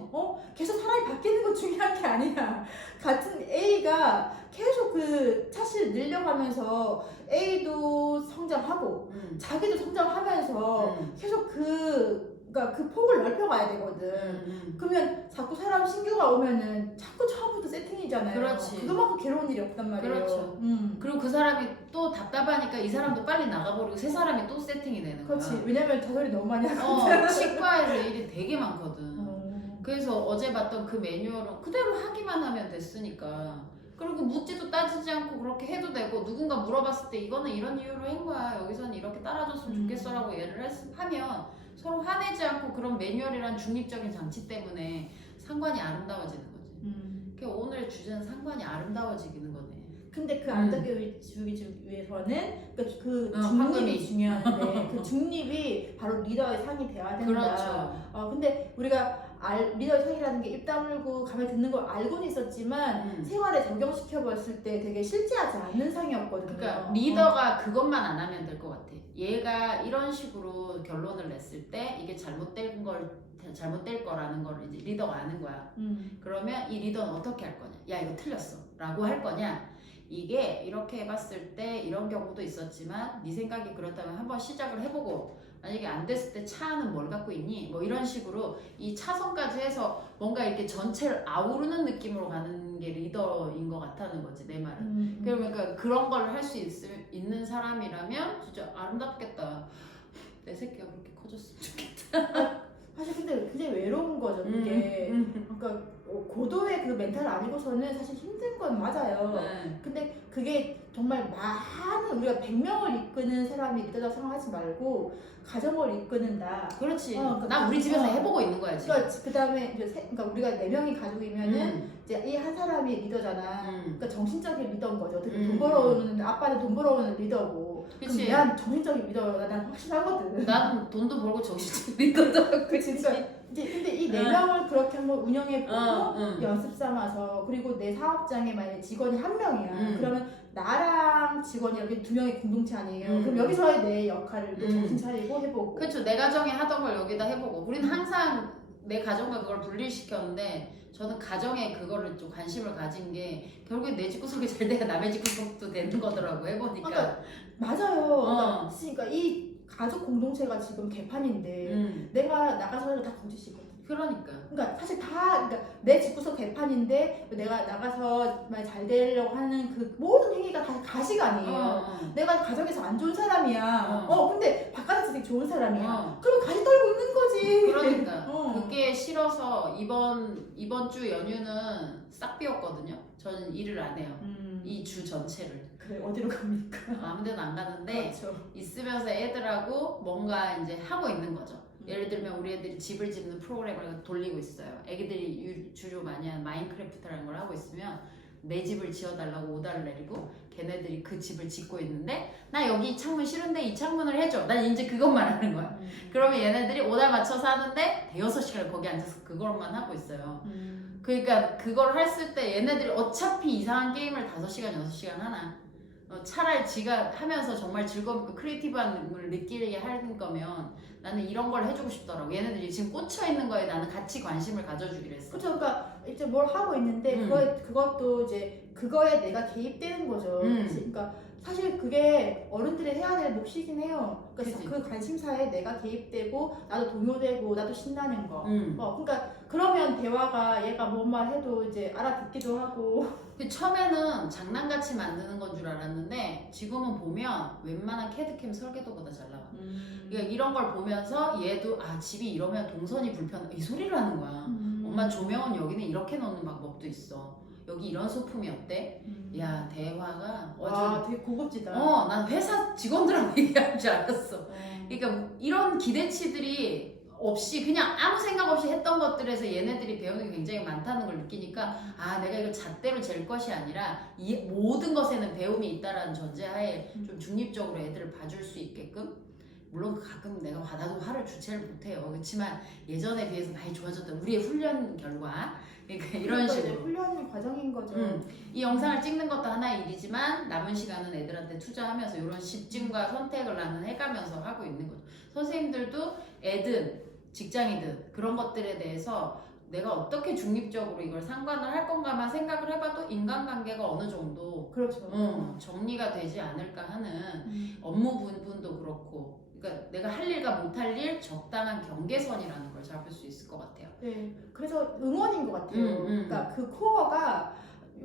계속 사람이 바뀌는 건 중요한 게 아니야. 같은 A가 계속 그 차실 늘려가면서 A도 성장하고 자기도 성장하면서 계속 그러니까 그 폭을 넓혀가야 되거든. 그러면 자꾸 사람 신규가 오면은 자꾸 처음부터 세팅이 일이잖아요. 그렇지. 그거만큼 괴로운 일이 없단 말이에요. 그렇죠. 그리고 그 사람이 또 답답하니까 이 사람도 빨리 나가버리고 새 사람이 또 세팅이 되는 거야. 그렇지. 왜냐면 자살이 너무 많이 하거든. 치과에서 일이 되게 많거든. 그래서 어제 봤던 그 매뉴얼은 그대로 하기만 하면 됐으니까. 그리고 묻지도 따지지 않고 그렇게 해도 되고, 누군가 물어봤을 때 이거는 이런 이유로 한 거야, 여기서는 이렇게 따라줬으면 좋겠어라고 얘를 하면 서로 화내지 않고, 그런 매뉴얼이란 중립적인 장치 때문에 상관이 아름다워지는 거지. 그러니까 오늘 주제는 상관이 아름다워지기는 거네. 근데 그 아름다워지기 위해서는 그 황금이. 중립이 중요한데 그 중립이 바로 리더의 상이 돼야 된다. 그렇죠. 근데 우리가 리더의 상이라는 게 입 다물고 가만히 듣는 걸 알고는 있었지만 생활에 적용시켜 봤을 때 되게 실제하지 않는 상이었거든요. 그러니까 리더가 그것만 안 하면 될 것 같아. 얘가 이런 식으로 결론을 냈을 때 이게 잘못될 거라는 걸 이제 리더가 아는 거야. 그러면 이 리더는 어떻게 할 거냐? 야, 이거 틀렸어 라고 할 거냐? 이게 이렇게 해봤을 때 이런 경우도 있었지만 네 생각이 그렇다면 한번 시작을 해보고, 만약에 안 됐을 때 차는 뭘 갖고 있니? 뭐 이런 식으로 이 차선까지 해서 뭔가 이렇게 전체를 아우르는 느낌으로 가는 게 리더인 것 같다는 거지, 내 말은. 그러니까 그런 걸 할 수 있는 사람이라면 진짜 아름답겠다. 내 새끼가 그렇게 커졌으면 좋겠다. 사실 근데 굉장히 외로운 거죠, 그게. 그러니까 고도의 그 멘탈 아니고서는 사실 힘든 건 맞아요. 근데 그게 정말 많은, 우리가 100명을 이끄는 사람이 리더라고 생각하지 말고 가정을 이끄는다. 그렇지. 나 우리 집에서 해보고 있는 거야 지금. 그러니까 그 다음에 그러니까 우리가 4명이 가족이면은 이제 이 한 사람이 리더잖아. 그러니까 정신적인 리더인 거죠. 돈 벌어오는 아빠는 돈 벌어오는 리더고. 그치. 난 정신적인 리더가 난 확실하거든. 나는 돈도 벌고 정신적인 리더도. 그치. 근데 이 4명을 그렇게 한번 운영해보고 연습 삼아서, 그리고 내 사업장에 만약에 직원이 1명이야. 그러면 나랑 직원이 이렇게 2명의 공동체 아니에요. 그럼 여기서의 내 역할을 또 정신 차리고 해보고. 그렇죠. 내 가정에 하던 걸 여기다 해보고. 우리는 항상 내 가정과 그걸 분리시켰는데, 저는 가정에 그거를 좀 관심을 가진 게 결국에 내 집구석이 잘 돼야 남의 집구석도 되는 거더라고, 해보니까. 맞아요. 그러니까 이 가족 공동체가 지금 개판인데 내가 나가서 다 거짓이거든. 그러니까 사실 그러니까 내 집구석 개판인데 내가 나가서 잘 되려고 하는 그 모든 행위가 다 가시가 아니에요. 내가 가정에서 안 좋은 사람이야. 근데 바깥에서 되게 좋은 사람이야. 그럼 가시 떨고 있는 거지. 그러니까 그게 싫어서 이번 주 연휴는 싹 비웠거든요. 저는 일을 안 해요. 이 주 전체를. 그래, 어디로 갑니까? 아무데나 안 가는데, 그렇죠. 있으면서 애들하고 뭔가 이제 하고 있는 거죠. 예를 들면 우리 애들이 집을 짓는 프로그램을 돌리고 있어요. 애기들이 주로 많이 하는 마인크래프트라는 걸 하고 있으면 내 집을 지어달라고 오다를 내리고, 걔네들이 그 집을 짓고 있는데 나 여기 이 창문 싫은데 이 창문을 해줘. 난 이제 그것만 하는 거야. 그러면 얘네들이 오다 맞춰서 하는데 대여섯 시간을 거기 앉아서 그것만 하고 있어요. 그러니까 그걸 했을 때 얘네들이 어차피 이상한 게임을 5시간, 6시간 하나. 차라리 지가 하면서 정말 즐겁고 크리에이티브한 걸 느끼게 하는 거면 나는 이런 걸 해주고 싶더라고. 얘네들이 지금 꽂혀 있는 거에 나는 같이 관심을 가져주기로 했어. 그렇죠. 그러니까 이제 뭘 하고 있는데 그것도 이제 그거에 내가 개입되는 거죠. 그러니까 사실 그게 어른들이 해야 될 몫이긴 해요. 그러니까 그 관심사에 내가 개입되고 나도 동요되고 나도 신나는 거. 그러니까 그러면 대화가 얘가 뭔 말 해도 이제 알아듣기도 하고. 처음에는 장난같이 만드는 건 줄 알았는데 지금은 보면 웬만한 캐드캠 설계도보다 잘 나와. 그러니까 이런 걸 보면서 얘도 집이 이러면 동선이 불편해. 이 소리를 하는 거야. 엄마 조명은 여기는 이렇게 놓는 방법도 있어. 여기 이런 소품이 어때? 야, 대화가 되게 고급지다. 난 회사 직원들하고 얘기하는 줄 알았어. 그러니까 이런 기대치들이 없이 그냥 아무 생각 없이 했던 것들에서 얘네들이 배우는 게 굉장히 많다는 걸 느끼니까 내가 이걸 잣대로 잴 것이 아니라 이 모든 것에는 배움이 있다라는 전제하에 좀 중립적으로 애들을 봐줄 수 있게끔. 물론 가끔 내가 나도 화를 주체를 못해요. 그렇지만 예전에 비해서 많이 좋아졌다. 우리의 훈련 결과. 그러니까 이런 식으로. 훈련 과정인 거죠. 이 영상을 찍는 것도 하나의 일이지만 남은 시간은 애들한테 투자하면서 이런 집중과 선택을 나는 해가면서 하고 있는 거죠. 선생님들도 애든 직장이든 그런 것들에 대해서 내가 어떻게 중립적으로 이걸 상관을 할 건가만 생각을 해봐도 인간관계가 어느 정도 정리가 되지 않을까 하는 업무 부분도 그렇고, 그러니까 내가 할 일과 못할 일 적당한 경계선이라는 걸 잡을 수 있을 것 같아요. 네, 그래서 응원인 것 같아요. 그러니까 그 코어가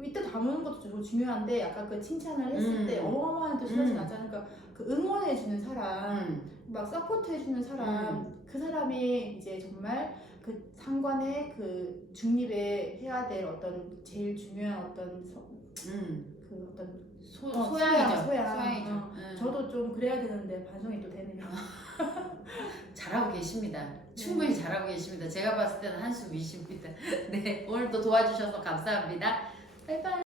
이때 담는 것도 되게 중요한데 약간 그 칭찬을 했을 때 어마어마한 또 스트레스 나잖아요. 그러니까 그 응원해주는 사람, 막 서포트해주는 사람, 그 사람이 이제 정말 그 상관의 그 중립에 해야 될 어떤 제일 중요한 어떤 그 어떤 소양이죠. 소양. 저도 좀 그래야 되는데 반성이 또 되네요. 잘하고 계십니다. 충분히 잘하고 계십니다. 제가 봤을 때는 한수 위십니다. 네, 오늘도 도와주셔서 감사합니다. 바이바이.